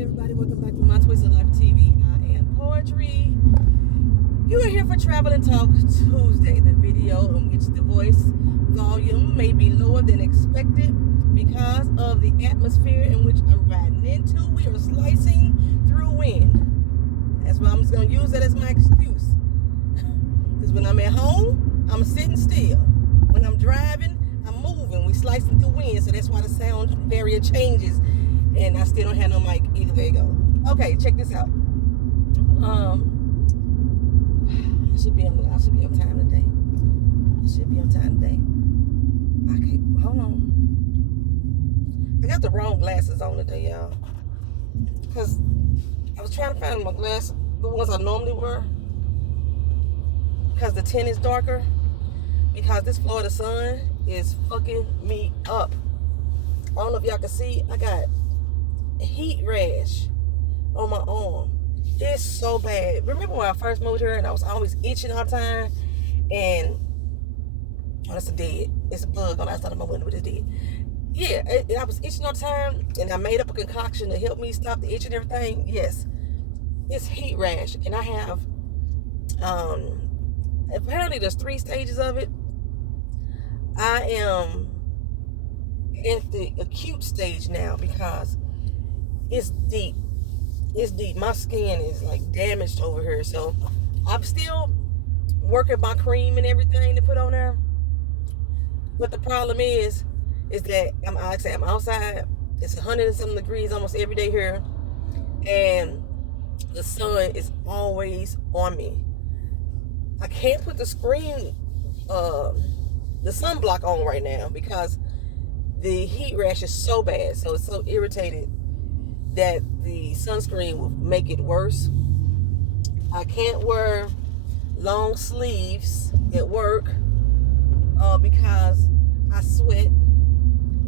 everybody? Welcome back to My Twist of Life TV. I am Poetry. You are here for Travel and Talk Tuesday, the video in which the voice volume may be lower than expected because of the atmosphere in which I'm riding into. We are slicing through wind. That's why I'm just going to use that as my excuse. Because when I'm at home, I'm sitting still. When I'm driving, I'm moving. We slicing through wind, so that's why the sound barrier changes. And I still don't have no mic. Either way it go. Okay, check this out. I should be on time today. Okay, hold on. I got the wrong glasses on today, y'all. Because I was trying to find my glasses, the ones I normally wear. Because the tint is darker. Because this Florida sun is fucking me up. I don't know if y'all can see. I got heat rash on my arm. It's so bad. Remember when I first moved here and I was always itching all the time? And that's it's a bug on the outside of my window, but it's dead. Yeah, I was itching all the time, and I made up a concoction to help me stop the itch and everything. Yes, it's heat rash, and I have apparently there's 3 stages of it. I am at the acute stage now because it's deep. My skin is like damaged over here. So I'm still working my cream and everything to put on there. But the problem is that I'm outside. It's 100 and something degrees almost every day here. And the sun is always on me. I can't put the sunblock on right now because the heat rash is so bad. So it's so irritated that the sunscreen will make it worse. I can't wear long sleeves at work because I sweat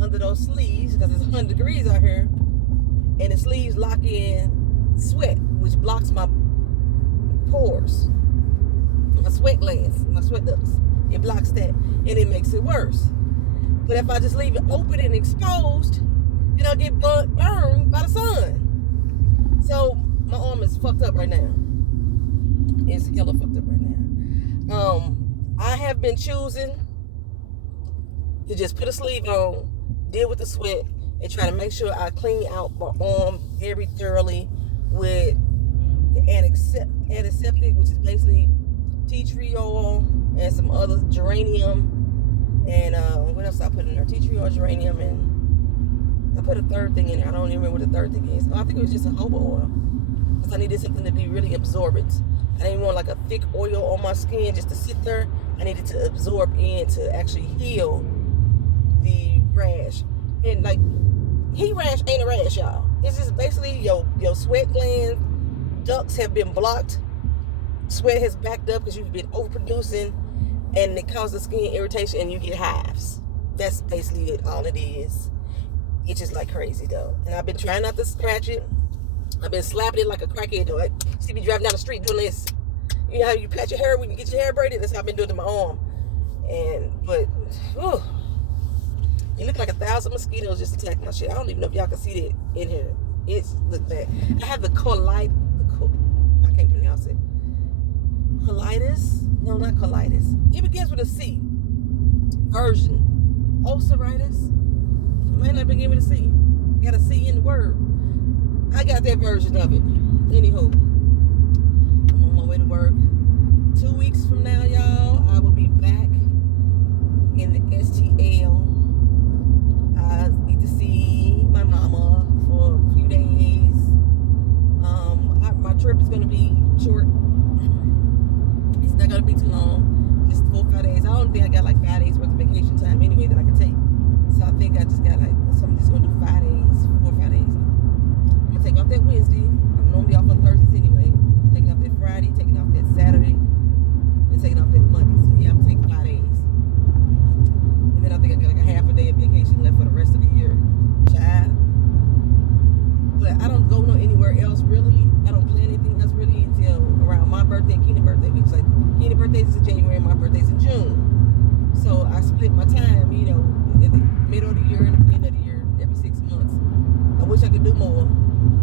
under those sleeves because it's 100 degrees out here, and the sleeves lock in sweat, which blocks my pores, my sweat glands, my sweat ducts. It blocks that, and it makes it worse. But if I just leave it open and exposed, then I'll get burned by the sun. So my arm is fucked up right now. It's hella fucked up right now. I have been choosing to just put a sleeve on, deal with the sweat, and try to make sure I clean out my arm very thoroughly with the antiseptic, which is basically tea tree oil and some other geranium. And what else I put in there? Tea tree oil, geranium, and I put a third thing in there. I don't even remember what the third thing is. I think it was just a jojoba oil. Because I needed something to be really absorbent. I didn't want like a thick oil on my skin just to sit there. I needed to absorb in to actually heal the rash. And like, heat rash ain't a rash, y'all. It's just basically your sweat glands, ducts have been blocked. Sweat has backed up because you've been overproducing. And it causes skin irritation and you get hives. That's basically all it is. It's just like crazy though. And I've been trying not to scratch it. I've been slapping it like a crackhead though. Like, see me driving down the street doing this. You know how you pat your hair when you get your hair braided? That's how I've been doing to my arm. But it looked like 1,000 mosquitoes just attacked my shit. I don't even know if y'all can see that in here. It's look bad. I have I can't pronounce it. Colitis? No, not colitis. It begins with a C. Version. Ulceritis. It might not begin with a C. Got a C in the word. I got that version of it. Anywho, I'm on my way to work. 2 weeks from now, y'all, I will be back in the STL. I need to see my mama for a few days. My trip is going to be short. It's not going to be too long. Just 4 or 5 days. I don't think I got like 5 days worth of vacation time anyway that I can take. So I think I just got so I'm just going to do 5 days, 4 or 5 days. I'm going to take off that Wednesday. I'm normally off on Thursdays anyway. Taking off that Friday, taking off that Saturday, and taking off that Monday. So yeah, I'm taking 5 days. And then I think I got like a half a day of vacation left for the rest of the year. Child. But I don't go anywhere else really. I don't plan anything else really until around my birthday and Keena's birthday, which is like Keena's birthday is in January and my birthday's in June. So I split my time, at the middle of the year and the beginning of the year every 6 months. I wish I could do more,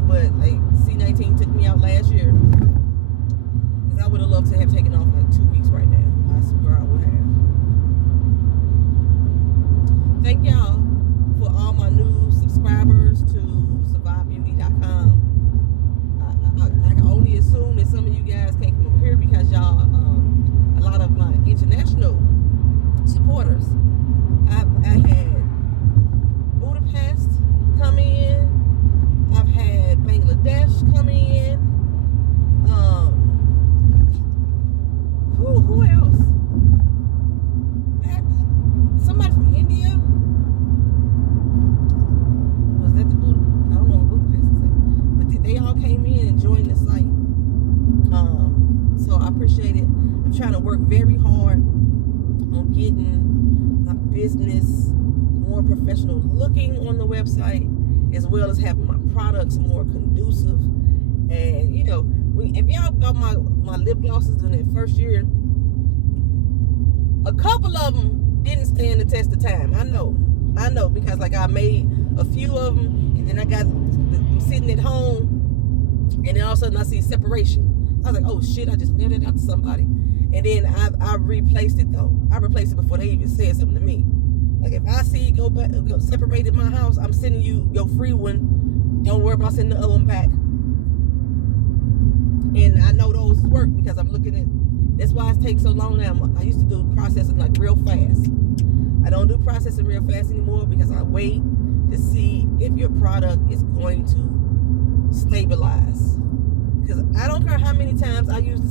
But like C19 took me out last year. Because I would have loved to have taken off like 2 weeks right now. I swear I would have. Thank y'all for all my new subscribers to survivebeauty.com. I can only assume that some of you guys came from over here because y'all, a lot of my international supporters. I had Budapest come in. I've had Bangladesh come in. Who else? Somebody from India. Was that the Budapest? I don't know where Budapest is at. But they all came in and joined the site. So I appreciate it. I'm trying to work very hard on getting my business more professional looking on the website, as well as having my products more conducive. And you know, if y'all bought my lip glosses during that first year, a couple of them didn't stand the test of time. I know, because like I made a few of them, and then I got them sitting at home, and then all of a sudden I see separation. I was like, oh shit, I just mailed it out to somebody. And then I replaced it though. I replaced it before they even said something to me. Like if I see it go separate in my house, I'm sending you your free one. Don't worry about sending the other one back. And I know those work because I'm looking at. That's why it takes so long now. I used to do processing like real fast. I don't do processing real fast anymore because I wait to see if your product is going to stabilize. Because I don't care how many times I use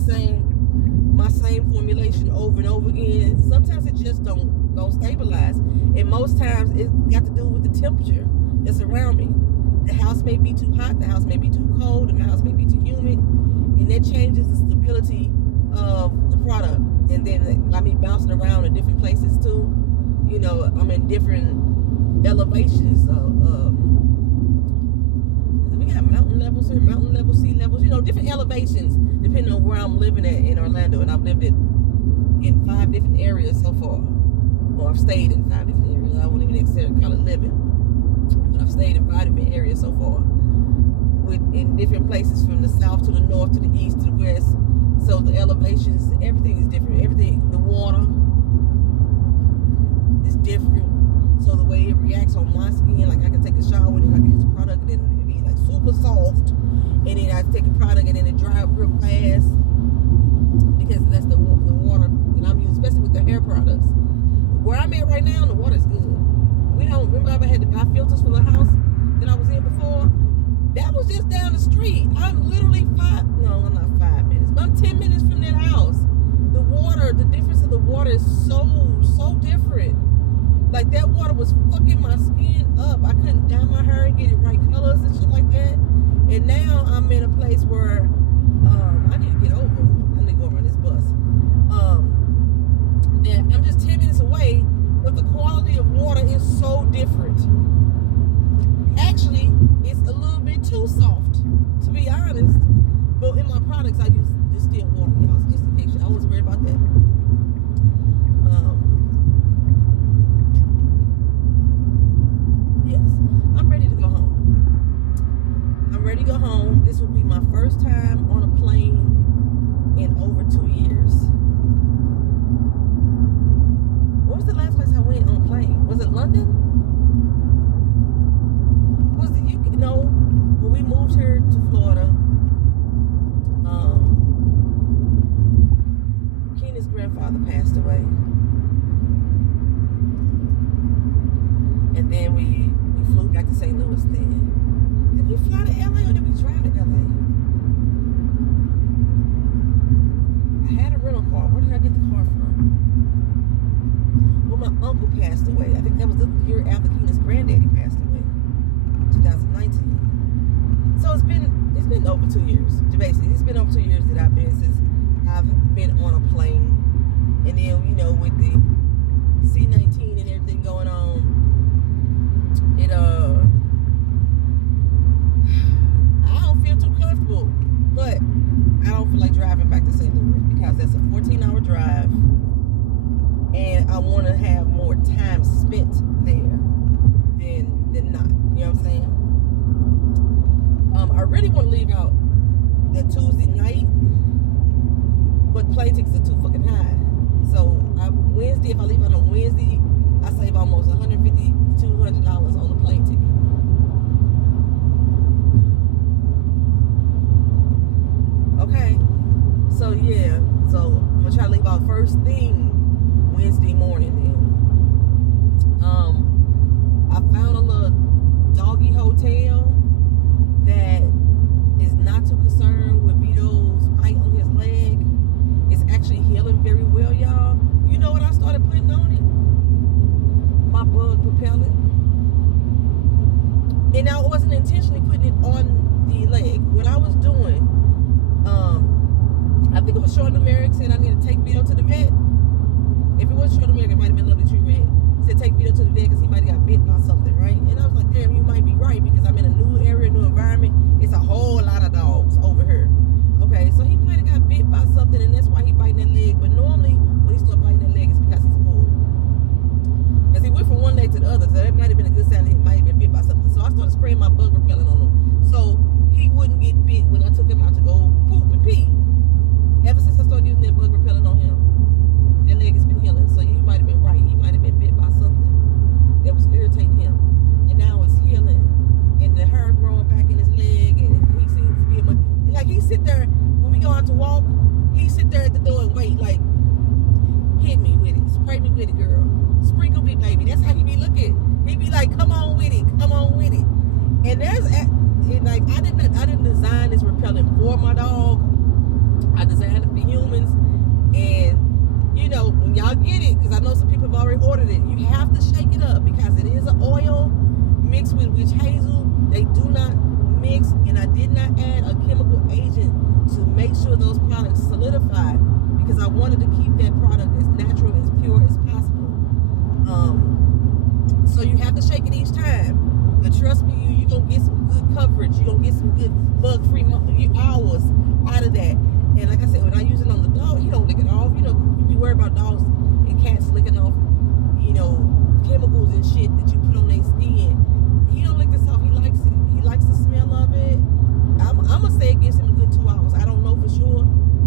my same formulation over and over again. Sometimes it just don't stabilize. And most times it's got to do with the temperature that's around me. The house may be too hot, the house may be too cold, the house may be too humid, and that changes the stability of the product. And then by me bouncing around in different places too, you know, I'm in different elevations. We got mountain levels here, mountain levels, sea levels, you know, different elevations depending on where I'm living at in Orlando. And I've lived in 5 different areas so far. Or I've stayed in 5 different areas. I wouldn't even necessarily call it living. But I've stayed in 5 different areas so far. In different places from the south to the north to the east to the west. So the elevations, everything is different. Everything, the water is different. So the way it reacts on my skin, like I can take a shower and then I can use a product and then it be like super soft. And then I take a product and then it dry up real fast. Because that's the water that I'm using, especially with the hair products. Where I'm at right now, the water is good. We don't remember I had to buy filters for the house that I was in before. That was just down the street. I'm literally I'm not 5 minutes, but I'm 10 minutes from that house. The water, the difference of the water is so different. Like that water was fucking my skin up. I couldn't dye my hair and get it right colors and shit like that. And now I'm in a place where I need to get over. I need to go around this bus. That I'm just 10 minutes away, but the quality of water is so different. Actually, it's a little bit too soft, to be honest. But in my products, I use distilled water, y'all, just in case I wasn't worried about that. Yes, I'm ready to go home. I'm ready to go home. This will be my first time on a plane in over 2 years. What was the last place I went on a plane? Was it London? Was it UK? No, when we moved here to Florida, Keena's grandfather passed away. And then we flew back to St. Louis then. Did we fly to LA or did we drive to LA? I had a rental car. Where did I get the car from? Well, my uncle passed away. I think that was the year after Keena's granddaddy passed away. 2019. So it's been over 2 years. Basically, it's been over 2 years that I've been on a plane. And then, you know, with the C19 and everything going on, I don't feel too comfortable. But I don't feel like driving back to St. Louis because that's a 14-hour drive. And I want to have more time spent there than not. You know what I'm saying? really want to leave out that Tuesday night, but plane tickets are too fucking high. So Wednesday, if I leave out on Wednesday, I save almost $150 to $200 on the plane ticket. Okay, so yeah, so I'm gonna try to leave out first thing Wednesday morning. Then, I found a little doggy hotel that is not too concerned with Vito's bite on his leg. It's actually healing very well, y'all. You know what I started putting on it? My bug repellent. And I wasn't intentionally putting it on the leg. What I was doing, I think it was Short Numeric said I need to take Vito to the vet. If it wasn't Short Numeric, it might have been Lovely Tree Red. Said take Vito to the vet because he might have got bit by something, right? And I was like, damn, you might be right because I'm in a new area, new environment. It's a whole lot of dogs over here. Okay, so he might have got bit by something and that's why he biting that leg. But normally when he starts biting that leg, it's because he's bored. Because he went from one leg to the other, so that might have been a good sign that he might have been bit by something. So I started spraying my bug repellent on him so he wouldn't get bit when I took him out to go poop and pee. Ever since I started using that bug repellent on him, that leg has been healing. So you might have been right. He might have been bit by something that was irritating him. And now it's healing. And the hair growing back in his leg. And he seems to be like he sit there, when we go out to walk, he sit there at the door and wait, like, hit me with it. Spray me with it, girl. Sprinkle me, baby. That's how he be looking. He be like, come on with it. Come on with it. And like, I didn't design this repellent for my dog. I designed it for humans. And you know, when y'all get it, because I know some people have already ordered it, you have to shake it up because it is an oil mixed with witch hazel. They do not mix, and I did not add a chemical agent to make sure those products solidify because I wanted to keep that product as natural, as pure as possible. So you have to shake it each time. But trust me, you're going to get some good coverage. You're going to get some good bug-free hours out of that. And like I said, when I use it on the dog, he don't lick it off. You know, you be worried about dogs and cats licking off, you know, chemicals and shit that you put on their skin. He don't lick this off. He likes it. He likes the smell of it. I'm going to say it gives him a good 2 hours. I don't know for sure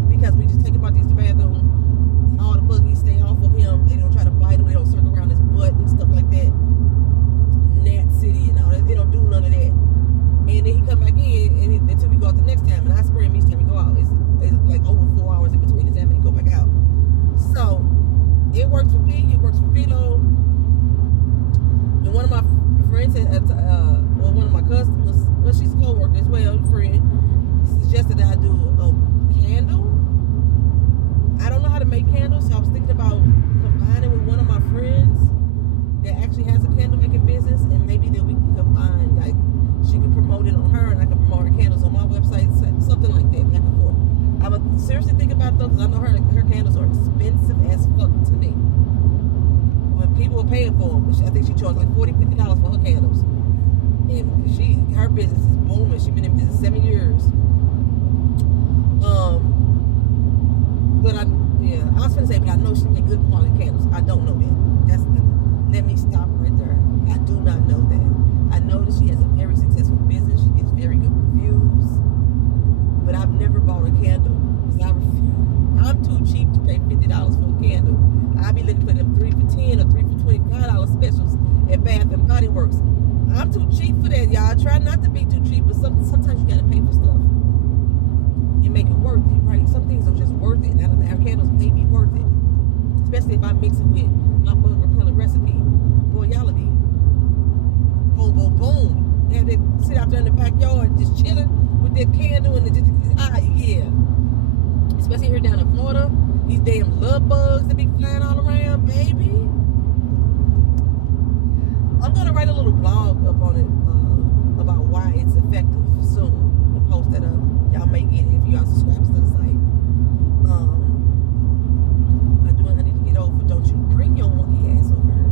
because we just take him out to the bathroom. All the buggies stay off of him. They don't try to bite him. They don't circle around his butt and stuff like that. Gnat City and all that. They don't do none of that. And then he come back in and until we go out the next time. And I spray him each time we go out. It's like over 4 hours in between the time he go back out. So it works for me. It works for Vito. And one of my friends, one of my customers, well, she's a co-worker as well, a friend, suggested that I do a candle. I don't know how to make candles, so I was thinking about combining with one of my friends that actually has a candle making business, and maybe that we can combine. Like she could promote it on her, and I could promote her candles on my website, something like that, back and forth. I'm gonna seriously think about it though, because I know her candles are expensive as fuck to me. But people are paying for them. I think she charged like $40, $50 for her candles. And her business is booming. She's been in business 7 years. But I was gonna say, but I know she make good quality candles. I don't know that. Let me stop right there. I do not know that. I know that she has a very successful business. She gets very good reviews. But I've never bought a candle because I'm too cheap to pay $50 for a candle. I be looking for them 3 for $10 or 3 for $25 specials at Bath and Body Works. I'm too cheap for that, y'all. I try not to be too cheap, but sometimes you gotta pay for stuff and make it worth it, right? Some things are just worth it. Now, our candles may be worth it, especially if I mix it with my bug repellent recipe. Boy, y'all be boom, boom, boom. Have they sit out there in the backyard just chilling with that candle and yeah. Especially here down in Florida, these damn love bugs that be flying all around, baby. I'm gonna write a little blog up on it about why it's effective soon and post that up. Y'all may get it if you are subscribers to the site. I need to get over. Don't you bring your monkey ass over here.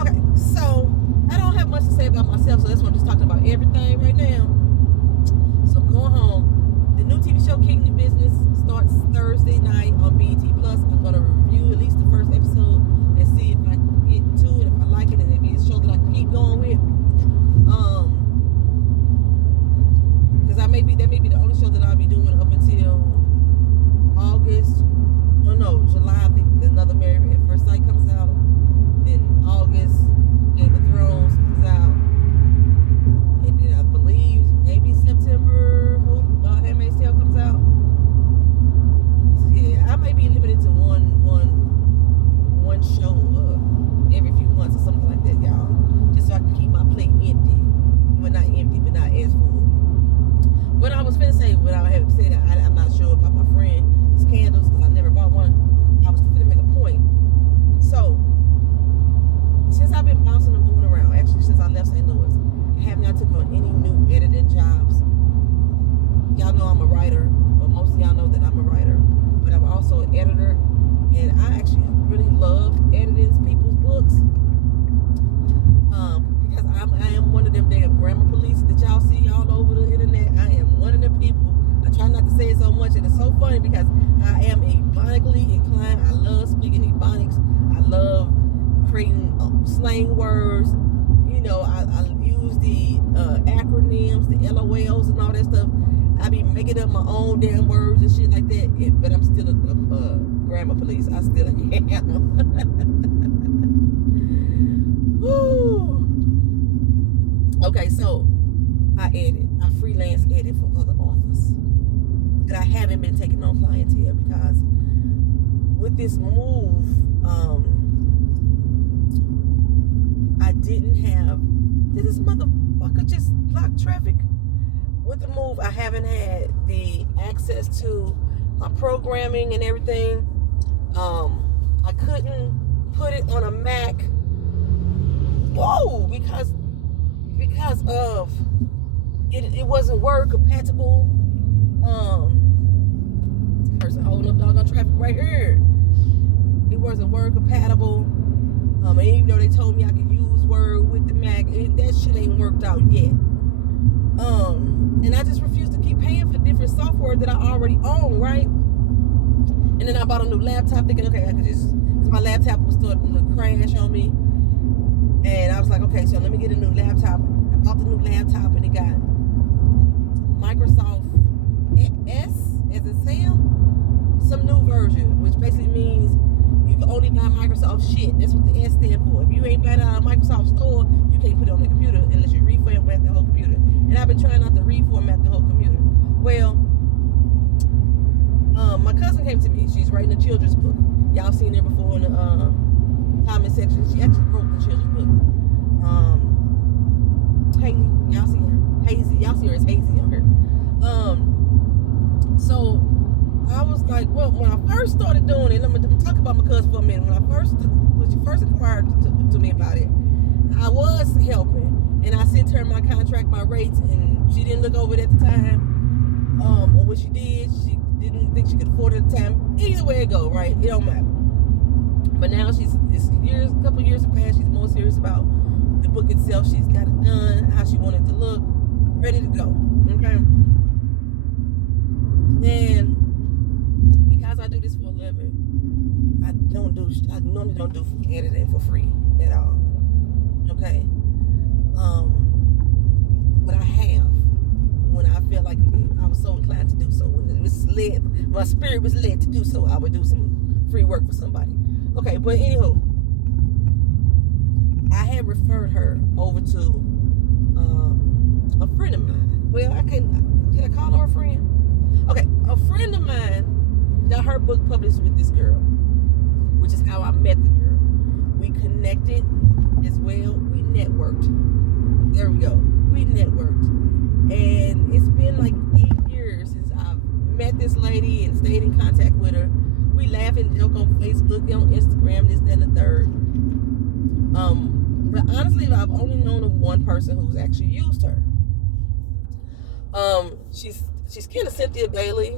Okay, so I don't have much to say about myself, so that's why I'm just talking about everything right now. So I'm going home. The new TV show Kingdom Business starts Thursday night on BET Plus. I'm going to review at least the first episode jobs. Y'all know I'm a writer, but most of y'all know that I'm a writer. But I'm also an editor, and I actually really love editing people's books. Because I am one of them damn grammar police that y'all see all over the internet. I am one of them people. I try not to say it so much, and it's so funny because I am ebonically inclined. I love speaking ebonics. I love creating slang words. You know, I use the acronyms, the LOLs, and all that stuff. I be making up my own damn words and shit like that. But I'm still a grammar police. I still am. Woo. Okay, so I freelance edit for other authors. But I haven't been taking on clientele because with this move, I didn't have. Did this motherfucker just block traffic? With the move, I haven't had the access to my programming and everything. I couldn't put it on a Mac. Whoa, because of it wasn't word compatible. Person holding up doggone traffic right here. It wasn't word compatible. And even though they told me I could use Word with the Mac, that shit ain't worked out yet. And I just refuse to keep paying for different software that I already own, right? And then I bought a new laptop thinking, okay, I could just, because my laptop was starting to crash on me. And I was like, okay, so let me get a new laptop. I bought the new laptop and it got Microsoft S, as in Sam, some new version, which basically means you can only buy Microsoft shit. That's what the S stand for. If you ain't buying it out of a Microsoft store, you can't put it on the computer unless you reformat the whole computer. And I've been trying not to reformat the whole computer. Well, my cousin came to me. She's writing a children's book. Y'all seen her before in the comment section. She actually wrote the children's book. Haley, y'all see her. Hazy, y'all see her as Hazy on her. So I was like, well, when I first started doing it, let me talk about my cousin for a minute. When she first inquired to me about it, I was helping, and I sent her my contract, my rates, and she didn't look over it at the time. Or what she did, she didn't think she could afford it at the time. Either way it go, right? It don't matter. But now a couple years have passed. She's more serious about the book itself. She's got it done, how she wanted it to look, ready to go. Okay. And because I do this for a living, I normally don't do editing for free at all. Okay. But I have when I felt like I was so inclined to do so. When it was led, my spirit was led to do so, I would do some free work for somebody. Okay, but anywho, I had referred her over to a friend of mine. Well, can I call her a friend? Okay, a friend of mine got her book published with this girl, which is how I met the girl. We connected as well. We networked. There we go. We networked. And it's been like 8 years since I've met this lady and stayed in contact with her. We laugh and joke on Facebook, on Instagram, this, that, and the third. But honestly, I've only known of one person who's actually used her. She's kind of Cynthia Bailey,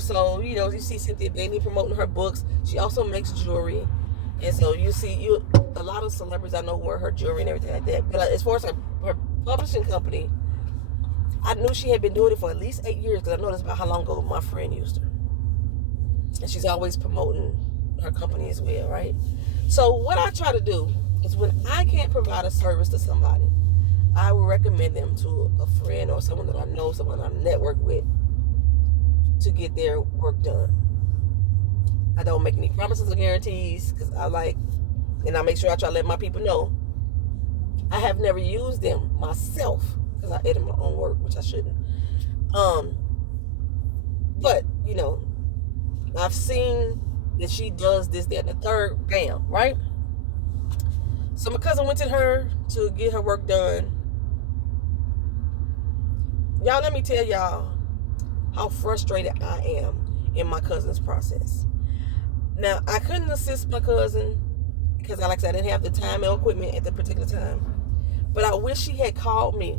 so you see Cynthia Bailey promoting her books. She also makes jewelry, and so you see a lot of celebrities I know wear her jewelry and everything like that. But as far as her publishing company, I knew she had been doing it for at least 8 years because I noticed about how long ago my friend used her, and she's always promoting her company as well, right? So what I try to do is when I can't provide a service to somebody, I would recommend them to a friend or someone that I know, someone I network with, to get their work done. I don't make any promises or guarantees because and I make sure I try to let my people know. I have never used them myself because I edit my own work, which I shouldn't. But I've seen that she does this, that, and the third. Bam, right? So my cousin went to her to get her work done. Y'all, let me tell y'all how frustrated I am in my cousin's process. Now, I couldn't assist my cousin because, like I said, I didn't have the time or equipment at the particular time. But I wish she had called me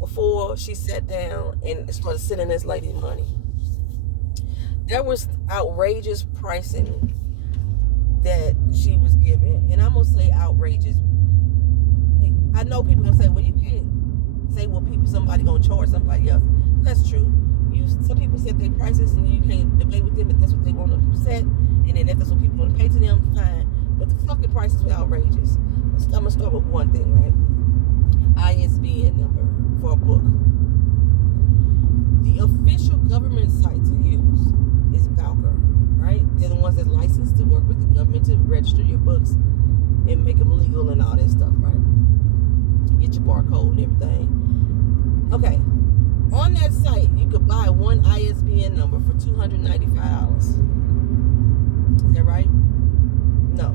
before she sat down and started sending this lady money. There was outrageous pricing that she was giving, and I'm gonna say outrageous. I know people gonna say, well, you can't say what somebody gonna charge somebody else. That's true. Some people set their prices, and you can't debate with them if that's what they want to set, and then if that's what people want to pay to them, fine. But the fucking prices were outrageous. I'm gonna start with one thing, right? ISBN number for a book. The official government site to use is Bowker, right? They're the ones that licensed to work with the government to register your books and make them legal and all that stuff, right? Get your barcode and everything. Okay. On that site, you could buy one ISBN number for $295. Is that right? No.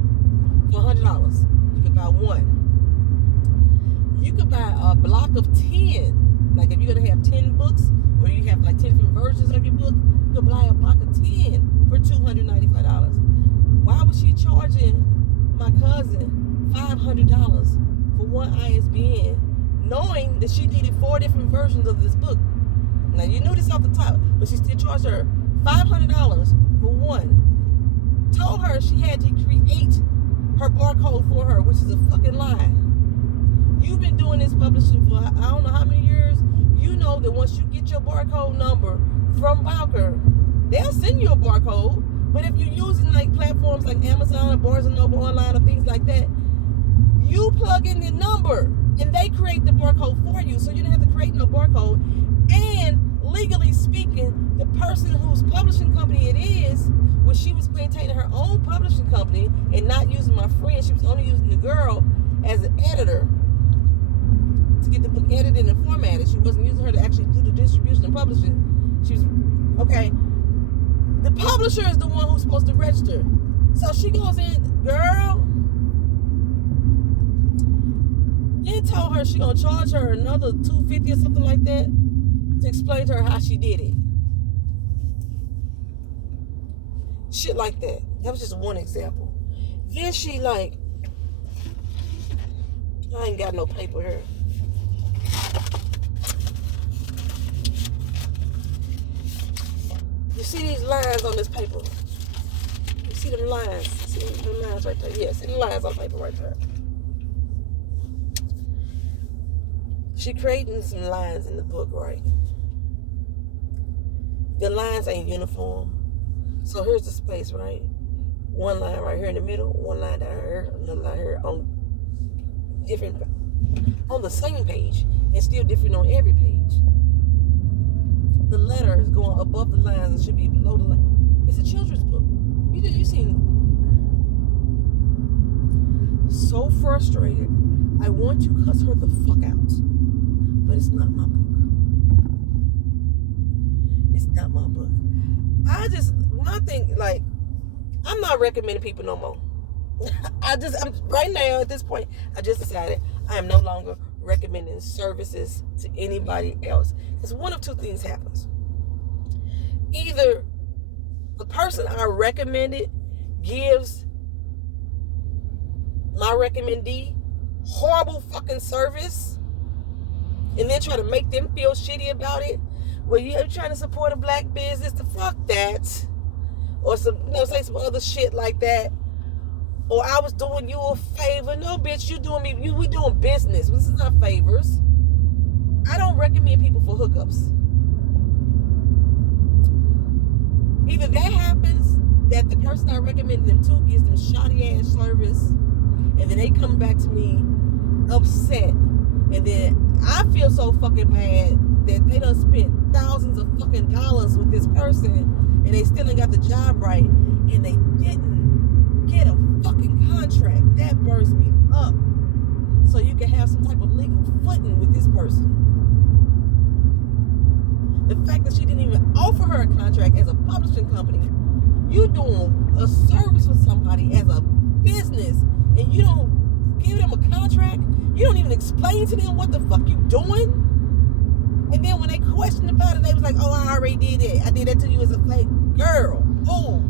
For $100, you could buy one. You could buy a block of 10. Like if you're going to have 10 books, or you have like 10 different versions of your book, you could buy a block of 10 for $295. Why was she charging my cousin $500 for one ISBN, knowing that she needed 4 different versions of this book? Now, you knew this off the top, but she still charged her $500 for one. Told her she had to create her barcode for her, which is a fucking lie. You've been doing this publishing for I don't know how many years. You know that once you get your barcode number from Bowker, they'll send you a barcode. But if you're using like platforms like Amazon or Barnes & Noble online or things like that, you plug in the number and they create the barcode for you. So you don't have to create no barcode. And legally speaking, the person whose publishing company it is, when she was maintaining her own publishing company and not using my friend, she was only using the girl as an editor to get the book edited and formatted. She wasn't using her to actually do the distribution and publishing. She was, okay, the publisher is the one who's supposed to register. So she goes in, girl, then told her she gonna charge her another $250 or something like that to explain to her how she did it. Shit like that. That was just one example. Then she like, I ain't got no paper here. You see these lines on this paper? You see them lines? See them lines right there? Yeah, see the lines on the paper right there. She creating some lines in the book, right? The lines ain't uniform. So here's the space, right? One line right here in the middle, one line down here, another line here on the same page, and still different on every page. The letters going above the lines and should be below the line. It's a children's book. You seen so frustrated. I want to cuss her the fuck out, but it's not my book. It's not my book. One thing, like, I'm not recommending people no more. I'm right now at this point, I just decided I am no longer recommending services to anybody else. Because one of two things happens. Either the person I recommended gives my recommendee horrible fucking service and then try to make them feel shitty about it. Well, you're trying to support a black business, to fuck that. Or say some other shit like that. Or I was doing you a favor. No, bitch, you doing me. We doing business. This is not favors. I don't recommend people for hookups. Either that happens, that the person I recommend them to gives them shoddy ass service, and then they come back to me upset, and then I feel so fucking bad that they done spent thousands of fucking dollars with this person, and they still ain't got the job right, and they didn't get a fucking contract. That burns me up. So you can have some type of legal footing with this person. The fact that she didn't even offer her a contract as a publishing company, you doing a service for somebody as a business, and you don't give them a contract. You don't even explain to them what the fuck you doing. And then when they questioned about it, they was like, "Oh, I already did it. I did that to you as a fake girl." Oh,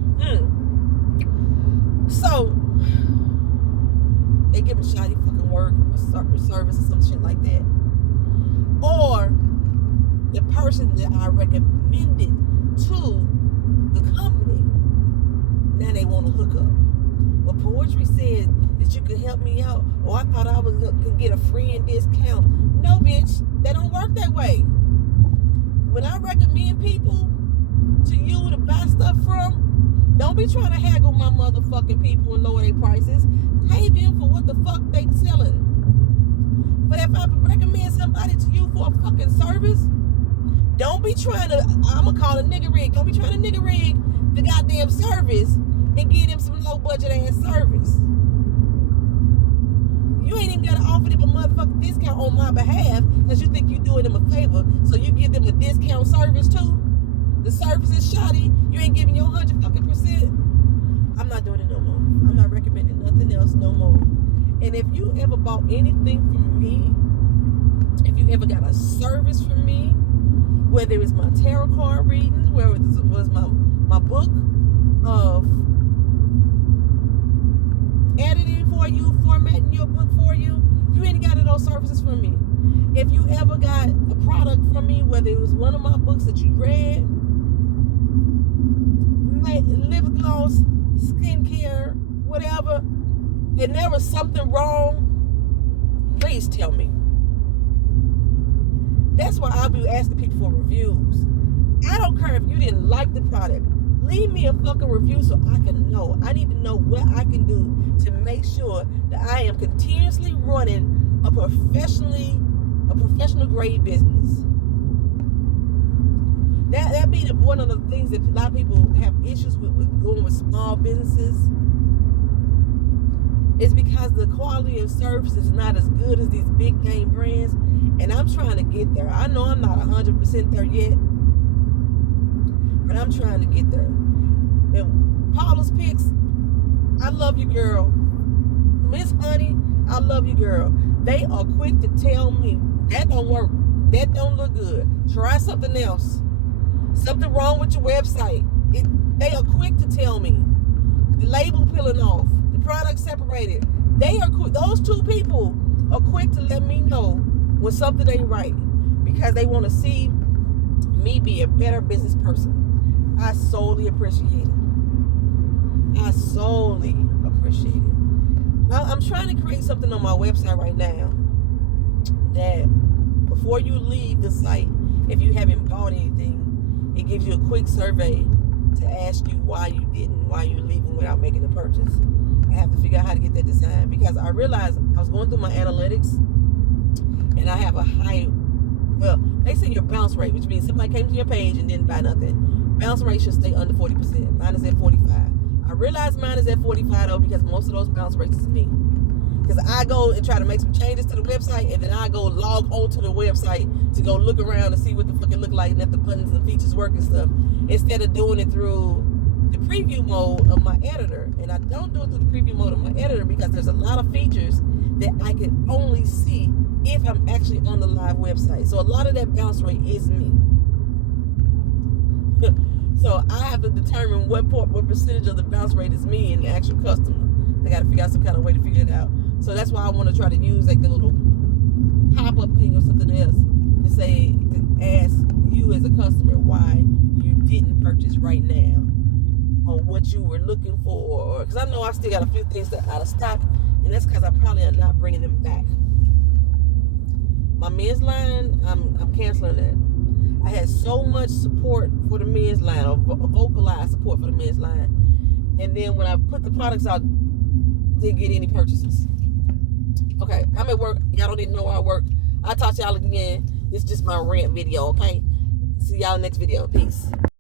So they give them shoddy fucking work or service or some shit like that. or the person that I recommended to the company, now they want to hook up. Well, Poetry said that you could help me out, or I thought I could get a friend discount. No, bitch, that don't work that way. When I recommend people to you to buy stuff from, don't be trying to haggle my motherfucking people and lower their prices. Pay them for what the fuck they selling. But if I recommend somebody to you for a fucking service, don't be trying to, I'm gonna call it nigga rig. Don't be trying to nigga rig the goddamn service and give them some low budget ass service. You ain't even gotta offer them a motherfucking discount on my behalf because you think you doing them a favor, so you give them a discount service too. The service is shoddy. You ain't giving your 100%. I'm not doing it no more. I'm not recommending nothing else no more. And if you ever bought anything from me, if you ever got a service from me, whether it's my tarot card readings, whether it was my book of editing for you, formatting your book for you, you ain't got those services from me. If you ever got a product from me, whether it was one of my books that you read, lip gloss, skincare, whatever, and there was something wrong, please tell me. That's why I'll be asking people for reviews. I don't care if you didn't like the product. Leave me a fucking review so I can know. I need to know what I can do to make sure that I am continuously running a professional grade business. That be one of the things that a lot of people have issues with going with small businesses. It's because the quality of service is not as good as these big name brands, and I'm trying to get there. I know I'm not 100% there yet, but I'm trying to get there. And Paula's Picks, I love you, girl. Miss Honey, I love you, girl. They are quick to tell me that don't work, that don't look good. Try something else. Something wrong with your website. They are quick to tell me. The label peeling off, the product separated. They are quick. Those two people are quick to let me know when something ain't right because they want to see me be a better business person. I solely appreciate it. I solely appreciate it. I'm trying to create something on my website right now that before you leave the site, if you haven't bought anything, it gives you a quick survey to ask you why you're leaving without making a purchase. I have to figure out how to get that designed because I realized I was going through my analytics and I have a high, well, they say your bounce rate, which means somebody came to your page and didn't buy nothing. Bounce rate should stay under 40%. Mine is at 45. I realize mine is at 45 though because most of those bounce rates is me. Because I go and try to make some changes to the website and then I go log on to the website to go look around and see what the fuck it look like and if the buttons and features work and stuff, instead of doing it through the preview mode of my editor. And I don't do it through the preview mode of my editor because there's a lot of features that I can only see if I'm actually on the live website. So a lot of that bounce rate is me. So I have to determine what percentage of the bounce rate is me and the actual customer. I got to figure out some kind of way to figure it out. So that's why I want to try to use like a little pop-up thing or something else to say, to ask you as a customer why you didn't purchase right now or what you were looking for. Because I know I still got a few things that are out of stock, and that's because I probably am not bringing them back. My men's line, I'm canceling that. I had so much support for the men's line, or vocalized support for the men's line. And then when I put the products out, didn't get any purchases. Okay, I'm at work. Y'all don't even know where I work. I'll talk to y'all again. This is just my rant video, okay? See y'all next video. Peace.